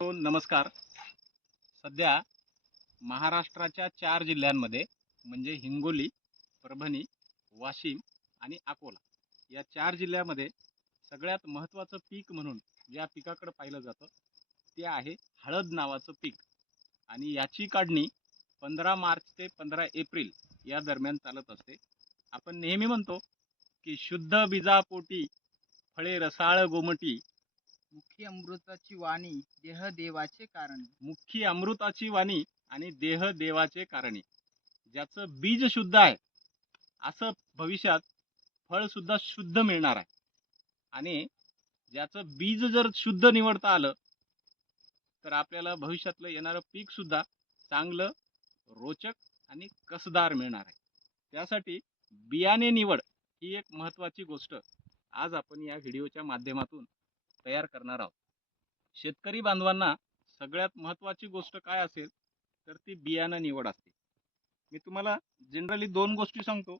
नमस्कार. सध्या महाराष्ट्राच्या 4 जिल्ह्यांमध्ये म्हणजे हिंगोली, परभणी, वाशिम आणि अकोला या 4 जिल्ह्यामध्ये सगळ्यात महत्त्वाचं पीक म्हणून ज्या पिकाकडे पाहिलं जातं ते आहे हळद नावाचं पीक. आणि याची काढणी 15 मार्च ते 15 एप्रिल या दरम्यान चालत असते. आपण नेहमी म्हणतो की शुद्ध बीजापोटी फळे रसाळ गोमटी. मुखी अमृताची वाणी देह देवाचे कारण. मुख्य अमृताची वाणी आणि देह देवाचे कारणी. ज्याचं बीज शुद्ध आहे असं भविष्यात फळ सुद्धा शुद्ध मिळणार आहे. आणि ज्याचं बीज जर शुद्ध निवडता आलं तर आपल्याला भविष्यातलं येणारं पीक सुद्धा चांगलं, रोचक आणि कसदार मिळणार आहे. त्यासाठी बियाणे निवड ही एक महत्त्वाची गोष्ट आज आपण या व्हिडिओच्या माध्यमातून तयार करणार आहोत. शेतकरी बांधवांना सगळ्यात महत्त्वाची गोष्ट काय असेल तर ती बियाणं निवड असते. मी तुम्हाला जनरली 2 गोष्टी सांगतो.